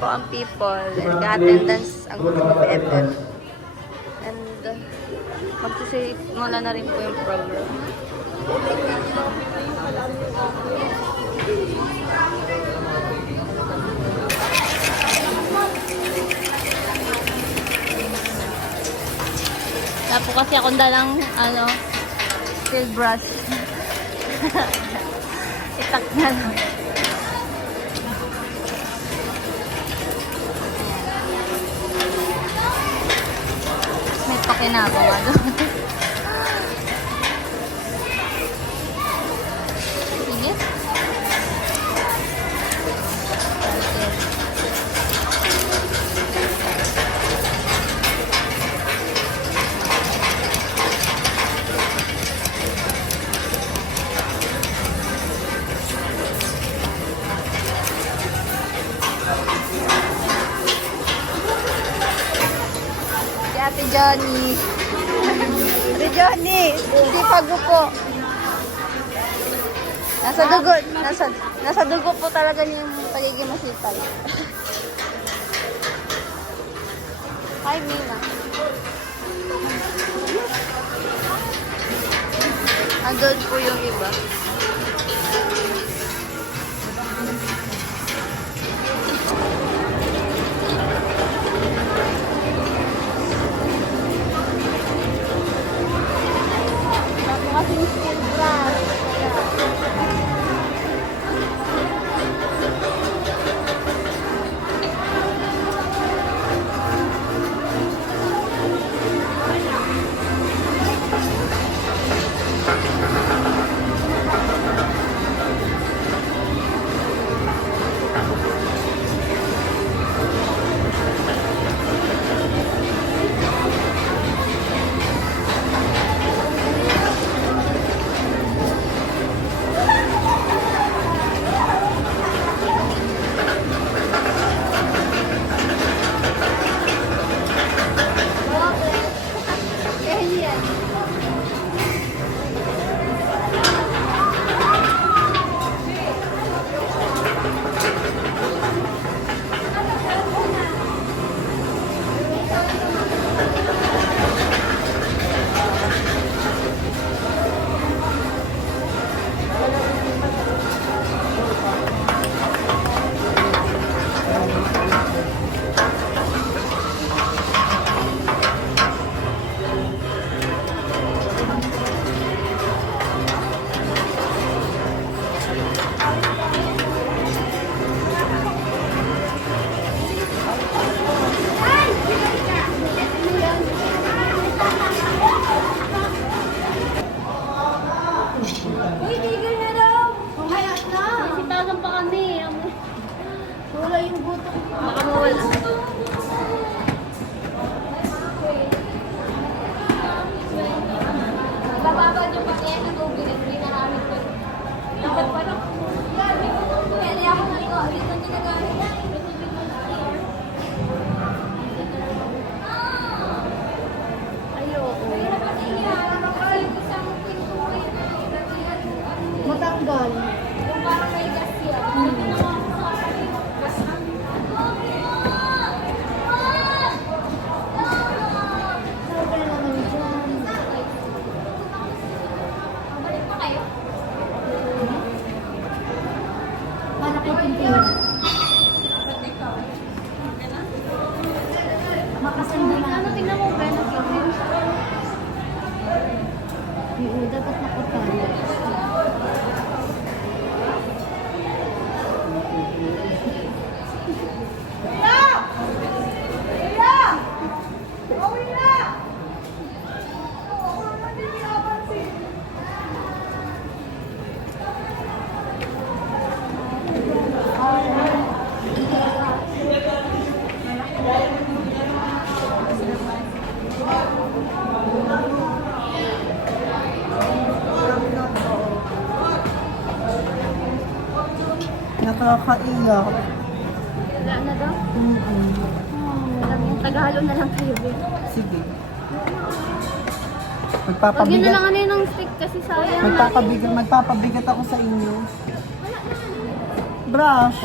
po ang people. Nag-attendance ang group of FF. And uh, magsisimula na rin po yung program. Tapo kasi akong dalang ano, steel brush. Itak na lang. May pakinabang Nakakaiyak. Wala na daw. Mm-mm. Tagalog na lang kayo, Ben. Sige. Huwag yun na Magpapabigat, lang ano ng stick kasi sayang. magpapabigat, magpapabigat ako sa inyo. Brush.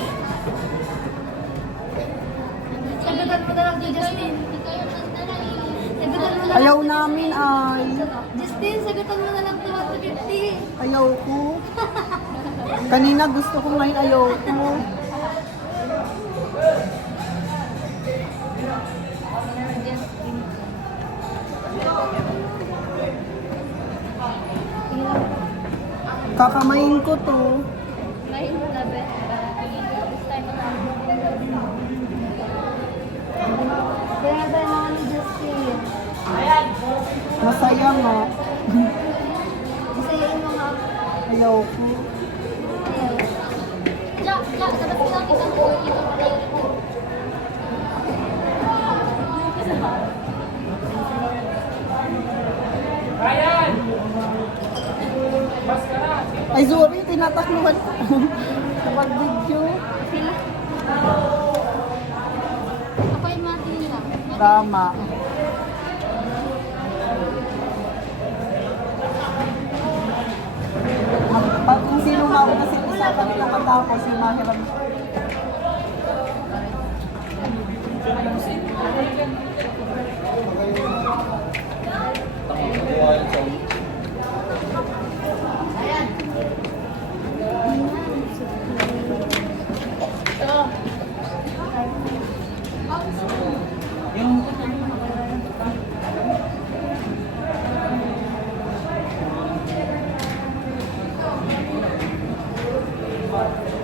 Sagutan mo na lang kay Justin. Ayaw namin ay. Justin, sagutan mo na lang to 150. Ayaw ko. Kanina gusto ko ngayon ayaw ko. Kakamain ko to. Ngayon na, ba naman ni Justin? Masaya nga. Isayin mo nga. Ayaw ko. Ay, sorry, tinatakluhan ko. Kapag video. Sila. Ako yung mga nila. Tama. Pag kung sino nga kasi isa kami nakatapos yung mahiram. Ay,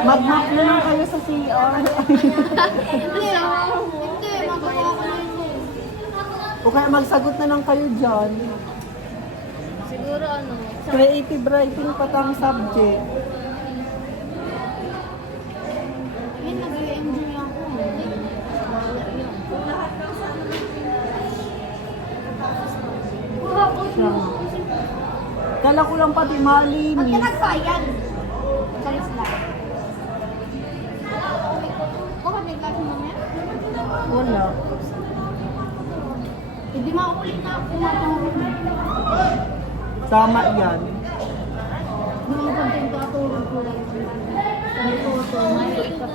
Mag-map na lang kayo sa CR. Hindi, ah. hindi, magawa ko na yun o kaya magsagot na lang kayo dyan. Siguro ano, Creative writing pa tang subject. yun, nag-enjoy ako. Siya. Kala ko lang pati malinis. nagsayan? Salis lang. Bakit may klase mo niya? Wala. Hindi maulit na ako matulog. Tama yan. Mga content ka tulog ko lang. Ko ito, may ka.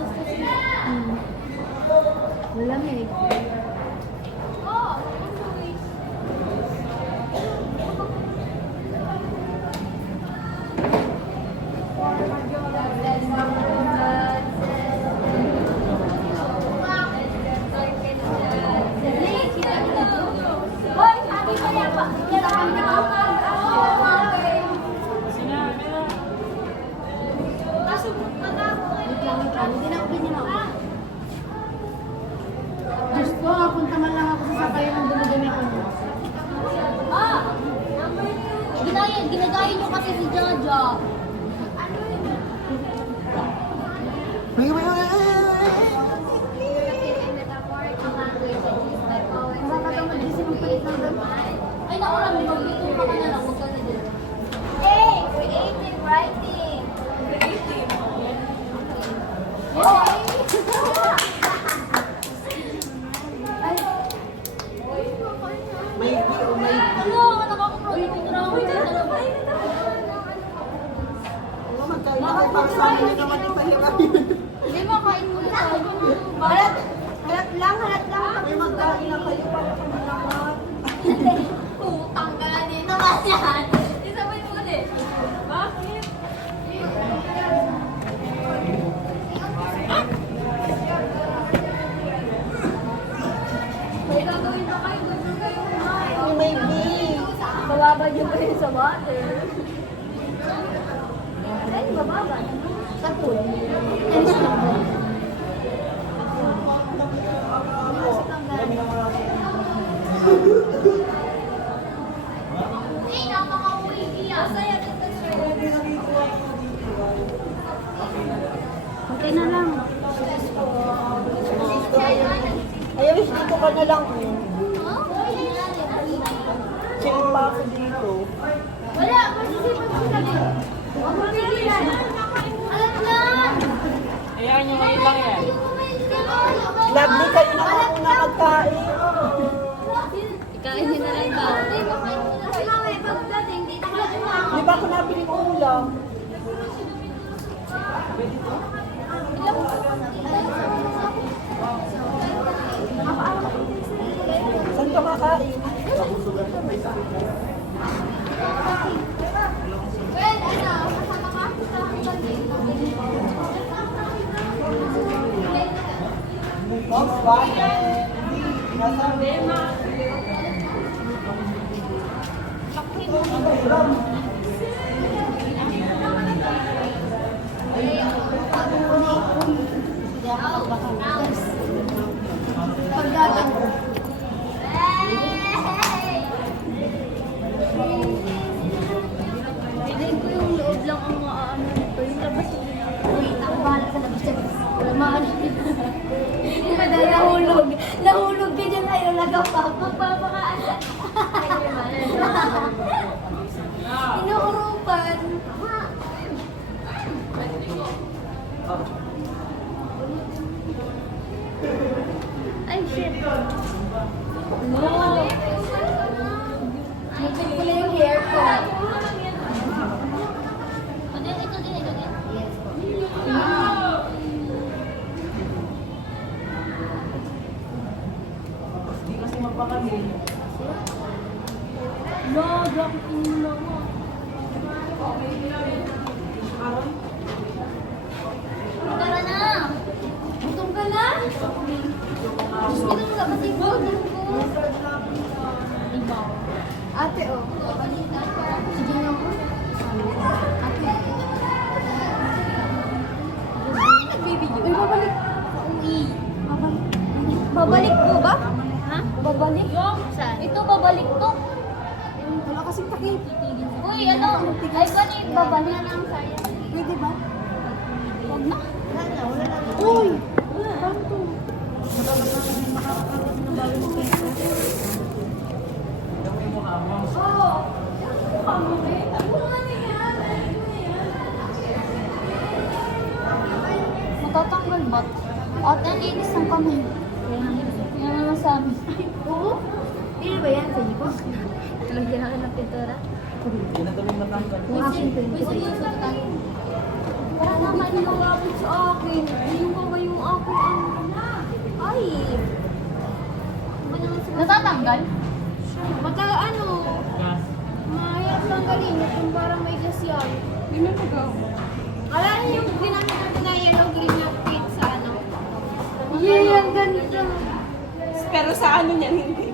Hmm. Malamig. Hoy, sabi ko yan pa. Kita kami na Wait lang, wait lang. Hindi na ako ganyan ako. Diyos ko, punta man lang ako sa sakay ng dumudumi ko. Ah! Ginaya, ginagaya niyo kasi si Jaja. Wait, wait, wait, wait, wait. Ay, naku lang, maglito ka na lang. Huwag ka na din. Hey! Creative writing! Creative? Ay! May view, may Ano? Nakakaproduct ko na ako dyan. Ano ba? Magkain na kayo para sa amin naman yung pahiramin. Hindi mo kain mo na. Halat, halat lang, halat lang. Kami magkain na kayo para kami naman. Utang ka na din naman yan. Isabay mo ulit. Bakit? May gagawin pa kayo. Ganun kayo kumain. May view. Bababa niyo pa rin sa water. Ay, bababa. Sa pool. ka na lang. Chill pa ako dito. Wala, masisipag sila din. Huwag mo pigilan. Alam na! Ayan nyo ngayon lang yan. Lovely kayo naman una magkain. Ikain nyo na lang daw. Di ba ako nabili ko ulam? Saan ka makain? Box ba? Tingin Wala takip. Uy, ano? Ay, balik. Babalik. Pwede ba? Huwag na. Uy! Wala, bakit Matatanggal ba? Ate, ang linis ng kamay. Yan sa amin. Oo? Pili ba yan sa iyo? Lagyan natin ng pintura. Ginagaling matanggal. Yung aking pintura. Para naman lumapit sa akin. Yung ba yung aking ano? Ay! Natatanggal? Mata ano? Mahirap tanggalin. Yung parang may gas yan. Hindi na nagawa. Ala niyo yung ginamit natin na yellow green yung paint sa ano? Yeah, ang ganda. Pero sa ano niyan hindi.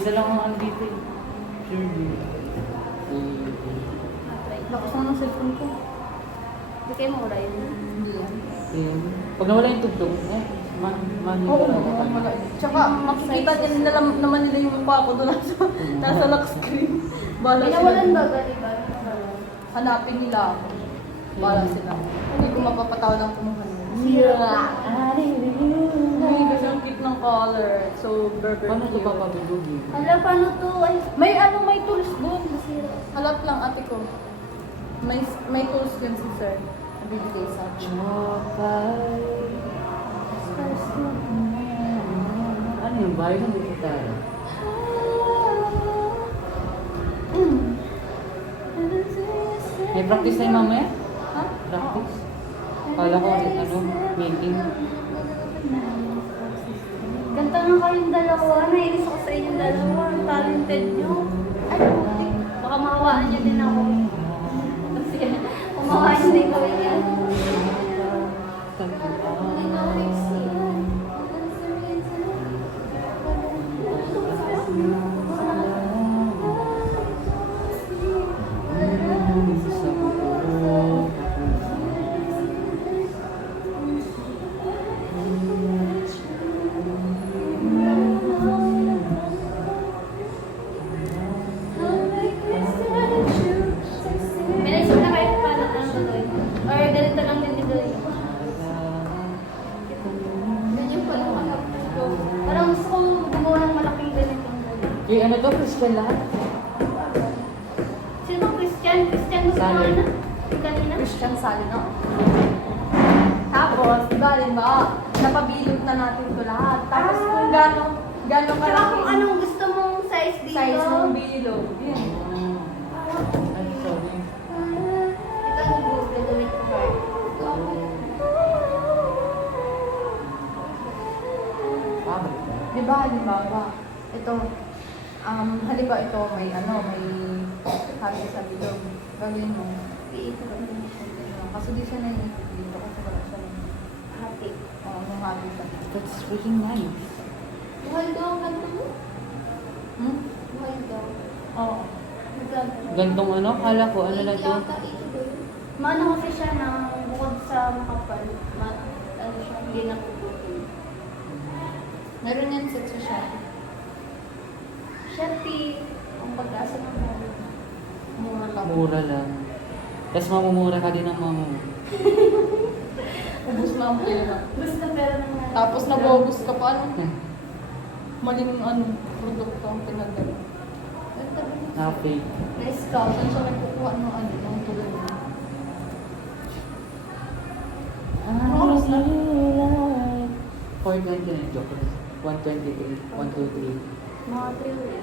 Isa lang ang ano dito eh. Sure blue. Lakas mo ng cellphone ko. Hindi kayo mura yun. Hindi yan. Ayun. Pag nawala yung tugtog, eh, man, man Oo, wala. Tsaka makikita din nila naman nila yung mukha ko doon nasa, nasa lock screen. Bala Pinawalan sila. ba ba, diba? Hanapin nila ako. Bala sila. Hindi ko mapapatawa ng kumuha nila. May kasi ang cute ng color. So, Burberry. Paano ito papabubugi? Hala, paano to? Ay, May ano, may tools doon. Halap lang ate ko. May may tools yun si sir. Nabibigay sa akin. Ano yung bahay ng gitara? May practice tayo mamaya? Ha? Practice? Kala ko ano, meeting. Ganda nga kayong dalawa. Nainis ako sa inyong dalawa. Ang talented nyo. Ano? Baka mahawaan nyo din ako. Kasi kung mahawaan nyo din gawin yan. Christian lahat? Sino Christian? Christian gusto mo Sally. na? Kanina? Christian na. Tapos, diba, ba, napabilog na natin ito lahat. Tapos, Ah. kung gano'ng, gano'ng Tsaka kung anong gusto mong size dito. size ng bilog. Yun. Ay, sorry. Ito ang gagawin ko. Bakit? Di ba, halimbawa, ito, um, halimbawa ito, may ano, may hati sa bilog. Gawin mo. Kaso di siya naiikot dito kasi wala siya ng Hati. Oo, nung hati siya. That's freaking nice. Buhay daw ang ganito mo? Hmm? Buhay daw. Oo. Magkano? Gantong ano, kala ko, ano lang to? Maano kasi siya na bukod sa makapal, ma, ano siya, hindi na puputol. Meron yan sa Shopee. Shopee, ang pag-asa ng mga Mura lang. Mura lang. Tapos mamumura ka din ng mama mo. Ubus na ang pera. Basta pera ng mga. Tapos nabogus ka pa, ano? Maling ano, produkto ang pinagdala. Happy. Na-scout, saan siya nagkukuha ng ano, ng tulong. Ah, 420 na joke lang. 123, 123. Mga three.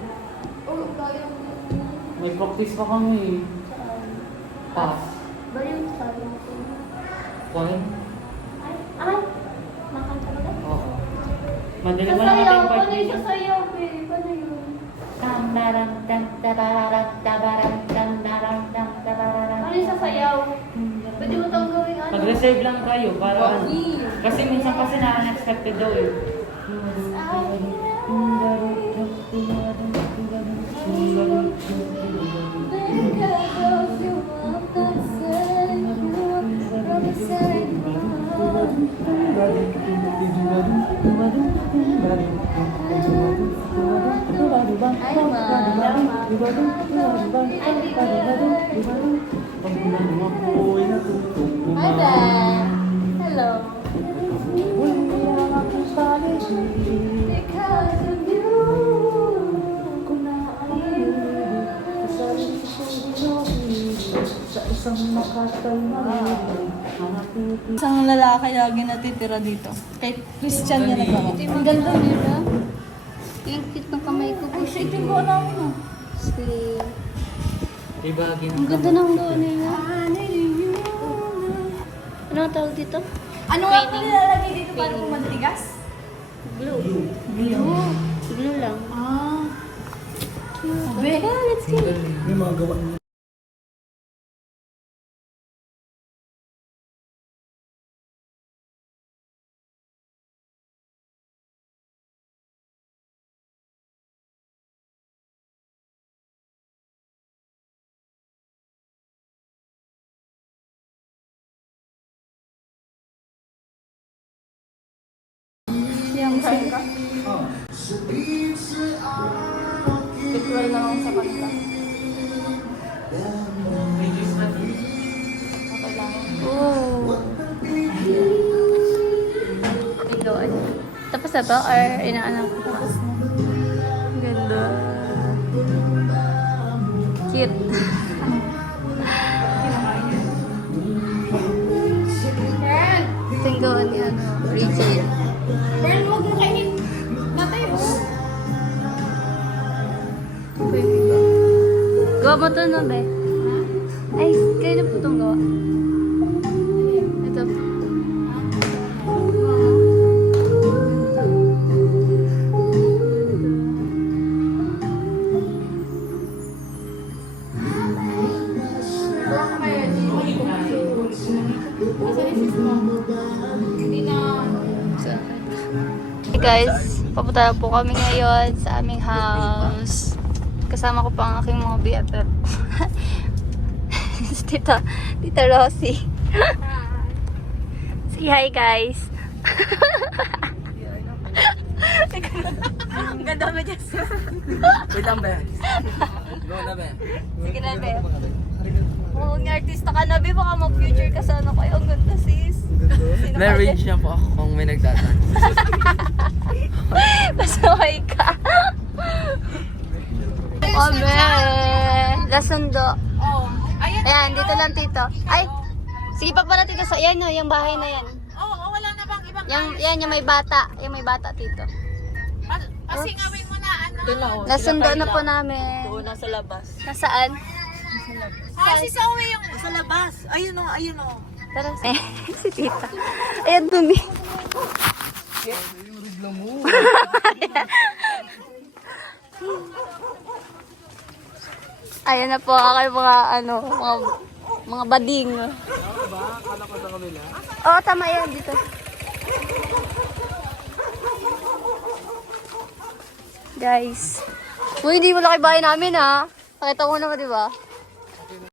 Oh, kaya mo. May practice pa kami. Pass. Baliw sabi mo. Point? Ay, ah, makanta ka ba? Oo. Madali mo lang Sasayaw, ating paano part yung sasayaw, babe? Paano yun? Tam daram tam tabaram. Ano yung sasayaw? Pwede mo itong gawin ano? Mag-reserve lang kayo para ano. Kasi minsan kasi na-unexpected daw eh. Hi there! Isang lalaki lagi natitira dito. Kay Christian niya nagawa. Ang ganda nila. Yung cute ng kamay ko. Ay, siya ito ko namin ah. Slim. Ibagi Ang ganda ng doon nila. Ano ang tawag dito? Ano po nilalagay dito para kung matigas? Glue. Glue. Glue lang. Ah. Sabi. let's go. May mga gawa Kain na to? Or inaano ko pa? Ganda. Cute. Tinggawan ni ano, Richie. Fern, huwag mo kainin. Natay mo. Gawa mo to no, be? Ay, na po itong gawa. Hey guys, papunta po kami ngayon sa aming house. Kasama ko pa ang aking mga BFF. Tita, Tita Rosie. Say hi guys. Ang ganda mo dyan. Wait lang, be. Go na, be. Sige na, Be. Oo, nga artista ka na, Be. Baka mag-future ka sa ano kayo. Ang ganda, sis. Dyan? niya po ako kung may nagtatanong. Pasaway ka. Ome! Lasundo. Oh. Ayan. Ayan, dito lang, tito. Ay! Sige pa pala, tito. So, yan, no, yung bahay na yan. Oo, oh, wala na bang ibang Yung, yan, yung may bata. Yung may bata, tito. Pasingawin mo na ano. Nasundo na po namin. Oo, nasa labas. Nasaan? Ah, si Zoe yung... Sa labas. Ayun o, ayun o. Tara, eh, si tita. Ayan, dumi. Ayan na po ako yung mga ano, mga, mga bading. Oo, tama yan dito. Guys. Uy, hindi mo laki bahay namin ha. Pakita mo naman, di ba?